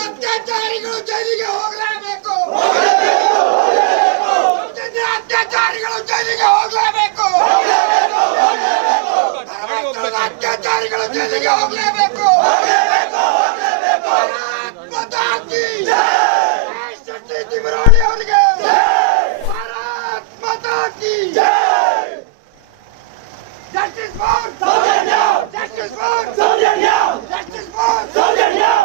ಅತ್ಯಾಚಾರಿಗಳು ಜೈಲಿಗೆ ಹೋಗಲೇಬೇಕು. ಅತ್ಯಾಚಾರಿಗಳು ಜೈಲಿಗೆ ಹೋಗಲೇಬೇಕು. ಅತ್ಯಾಚಾರಿಗಳು ಜೈಲಿಗೆ ಹೋಗಲೇಬೇಕು. ತಿಮರೋಳಿ ಅವರಿಗೆ ಭಾರತ್ ಮಾತಾ ಕೀ Sonia! Justice for! Justice for ಯೋ ಜಸ್ಟಿಸ್ ಪೂರ್ ಸೌಜನ್ಯೋ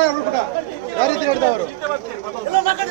ಅವರು ಕೂಡ ಯಾ ರೀತಿ ಎಲ್ಲ ನಾಕಡೆ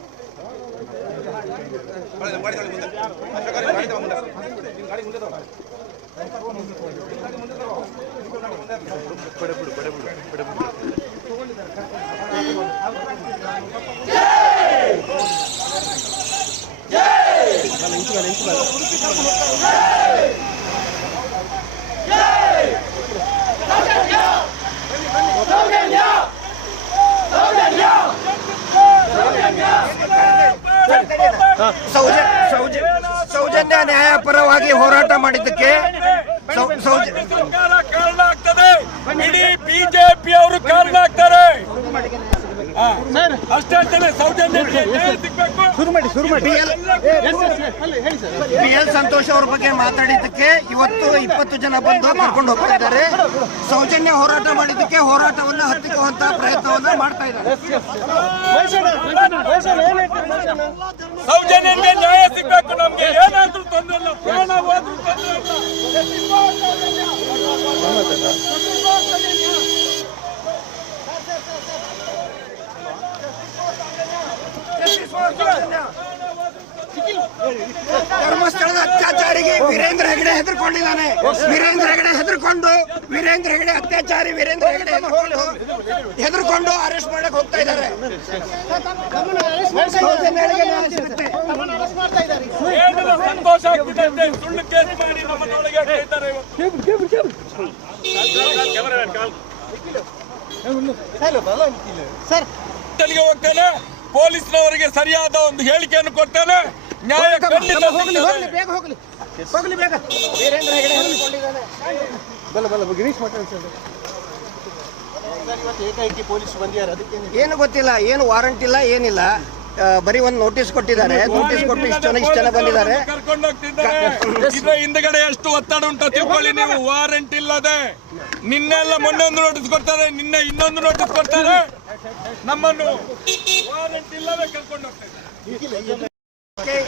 పెడపుడు పెడపుడు పెడపుడు ఇంచుకోవాలి ఇంచుకోవాలి ಸೌಜನ್ಯ ನ್ಯಾಯಪರವಾಗಿ ಹೋರಾಟ ಮಾಡಿದ್ದಕ್ಕೆ ಕಾರಣ ಆಗ್ತದೆ ಇಡೀ ಬಿಜೆಪಿ ಅವರು ಕಾರಣ ಆಗ್ತಾರೆ. ಅಷ್ಟೇ ಅಷ್ಟೇ ತಾನೆ ಸೌಜನ್ಯಕ್ಕೆ ನ್ಯಾಯ ಸಿಗ್ಬೇಕು ಶುರು ಮಾಡಿ ಶುರು ಮಾಡಿ ಪಿ ಎಲ್ ಸಂತೋಷ್ ಅವ್ರ ಬಗ್ಗೆ ಮಾತಾಡಿದ್ದಕ್ಕೆ ಇವತ್ತು ಇಪ್ಪತ್ತು ಜನ ಬಂದು ಕರ್ಕೊಂಡು ಹೋಗ್ತಾ ಇದ್ದಾರೆ. ಸೌಜನ್ಯ ಹೋರಾಟ ಮಾಡಿದ್ದಕ್ಕೆ ಹೋರಾಟವನ್ನು ಹತ್ತಿಕ್ಕುವಂತ ಪ್ರಯತ್ನವನ್ನ ಮಾಡ್ತಾ ಇದ್ದಾರೆ. ಸೌಜನ್ಯಕ್ಕೆ ನ್ಯಾಯ ಸಿಗ್ಬೇಕು ನಮ್ಗೆ. ಏನಾದ್ರೂ ತೊಂದ್ರೆ ಇಲ್ಲ. ಪ್ರಾಣ ಹೋದ್ರೂ ತೊಂದ್ರೆ ಇಲ್ಲ ಧರ್ಮಸ್ಥಳದ ಅತ್ಯಾಚಾರಿಗೆ ವೀರೇಂದ್ರ ಹೆಗಡೆ ಹೆದರ್ಕೊಂಡಿದ್ದಾನೆ ವೀರೇಂದ್ರ ಹೆಗಡೆ ಹೆದರ್ಕೊಂಡು ವೀರೇಂದ್ರ ಹೆಗಡೆ ಅತ್ಯಾಚಾರಿ ವೀರೇಂದ್ರ ಹೆಗಡೆ ಹೆದರ್ಕೊಂಡು ಹೆದರ್ಕೊಂಡು ಅರೆಸ್ಟ್ ಮಾಡಕ್ ಹೋಗ್ತಾ ಇದ್ದಾರೆ. ಸರ್ ಸಂತೋಷ ಆಗ್ತಿದೆ ಸುಳ್ಳು ಕೇಸ್ ಮಾಡಿ ನಮ್ಮನ್ನೊಳಗೆ ಹೇಳ್ತಾರೆ ಇವತ್ತು ಕೋರ್ಟ್ಗೆ ಹೋಗ್ತೇನೆ? ಪೊಲೀಸ್ನವರಿಗೆ ಸರಿಯಾದ ಒಂದು ಹೇಳಿಕೆಯನ್ನು ಕೊಡ್ತೇನೆ. ನ್ಯಾಯ ಖಂಡಿತ ಹೋಗ್ಲಿ ಹೋಗ್ಲಿ ಬೇಗ ಹೋಗ್ಲಿ. ಹೋಗ್ಲಿ ಬೇಗ. ವೀರೇಂದ್ರ ಹೆಗಡೆ ಹೆದರ್ಕೊಂಡಿದ್ದಾನೆ ಬಲ್ಲ ಬಲ್ಲ ಗಿರೀಶ್ ಮಾತಾಡ್ಸಿ ಸರ್ ಇವತ್ತು ಏಕಾಏಕಿ ಪೊಲೀಸ್ ಬಂದಿದ್ದಾರೆ ಅದಕ್ಕೆ ಏನು ಗೊತ್ತಿಲ್ಲ ಏನು ವಾರಂಟ್ ಇಲ್ಲ ಏನಿಲ್ಲ. ಬರೀ ಒಂದು ನೋಟಿಸ್ ಕೊಟ್ಟಿದ್ದಾರೆ. ನೋಟಿಸ್ ಕೊಟ್ಟು ಇಷ್ಟು ಜನ ಇಷ್ಟು ಜನ ಬಂದಿದ್ದಾರೆ. ಕರ್ಕೊಂಡು ಹೋಗ್ತಿದ್ದಾರೆ. ಇದ್ರ ಹಿಂದ್ಗಡೆ ಎಷ್ಟು ಒತ್ತಡ ಉಂಟು ತಿಳ್ಕೊಳ್ಳಿ ನೀವು. ವಾರಂಟ್ ಇಲ್ಲದೆ. ನಿನ್ನೆಲ್ಲ ಮೊನ್ನೆ ಒಂದು ನೋಟಿಸ್ ಕೊಡ್ತಾರೆ ನಿನ್ನೆ ಇನ್ನೊಂದು ನೋಟಿಸ್ ಕೊಡ್ತಾರೆ. ನಮ್ಮನ್ನು ವಾರಂಟ್ ಇಲ್ಲವೇ ಕರ್ಕೊಂಡು ಹೋಗ್ತಾ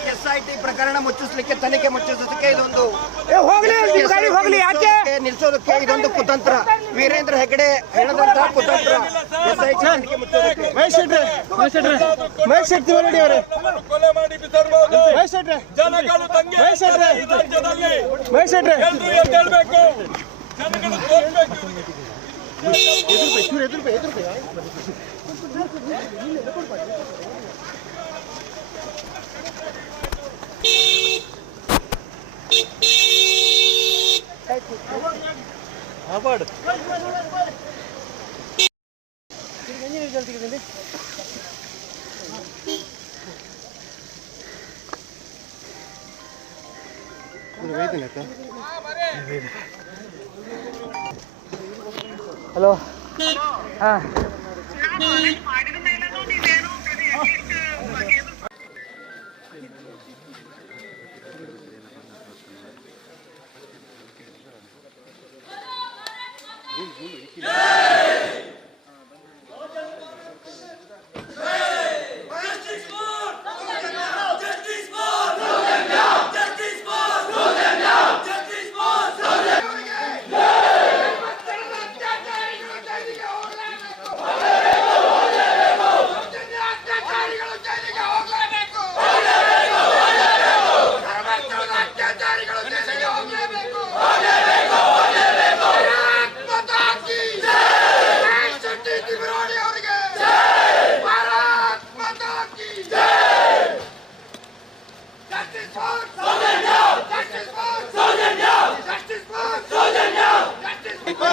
ಎಸ್ ಐ ಟಿ ಪ್ರಕರಣ ಮುಚ್ಚಿಸ್ಲಿಕ್ಕೆ ತನಿಖೆ ಮುಚ್ಚಿಸೋದಕ್ಕೆ ಇದೊಂದು ಹೋಗ್ಲಿ ಯಾಕೆ? ನಿಲ್ಲಿಸೋದಕ್ಕೆ ಇದೊಂದು ಕುತಂತ್ರ. ವೀರೇಂದ್ರ ಹೆಗಡೆ ಹೇಳದಂತಹ ಕುತಂತ್ರ. ಕೊಲೆ ಮಾಡಿ ಜನಗಳು ತಂಗೆ ಜನಗಳು ತೋರ್ಬೇಕು ಎದುರು ಎದುರು ಎದುರು அவார்டு. ஜல்திக்கு ஹலோ. ஆ.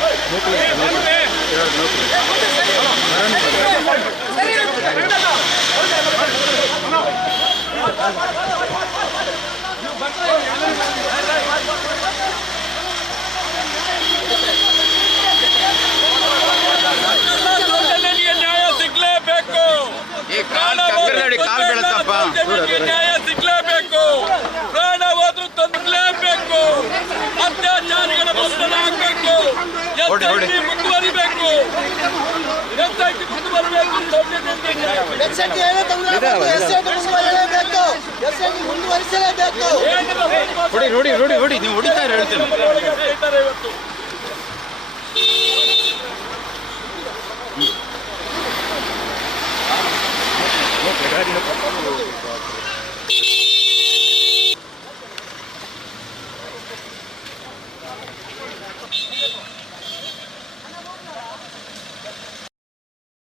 ಮಲ್ಪಾಡಿ ದೌರ್ಜನ್ಯನಿಗೆ ನ್ಯಾಯ ಸಿಗ್ಲೇಬೇಕು ಪ್ರಾಣ ಹೋದ್ರು ತೊಂದ್ರೆ ಇಲ್ಲ, ದೌರ್ಜನ್ಯನಿಗೆ ನ್ಯಾಯ ಸಿಗ್ಲೇಬೇಕು ಪ್ರಾಣ ಹೋದ್ರು ತೊಂದಲೇಬೇಕು ಅತ್ಯಾಚಾರಿಗಳ ಬಂಧನ ಆಗ್ಬೇಕು ಎಸ್ಐಟಿ ಮುಂದುವರಿಬೇಕು ಎಸ್ಐಟಿ ಮುಂದುವರಿಬೇಕು ನೋಡಿ ನೋಡಿ ನೋಡಿ ನೋಡಿ ನೀವು ಹೊಡಿತಾ ಇರೋ ಹೇಳ್ತೀನಿ. ಇವತ್ತು.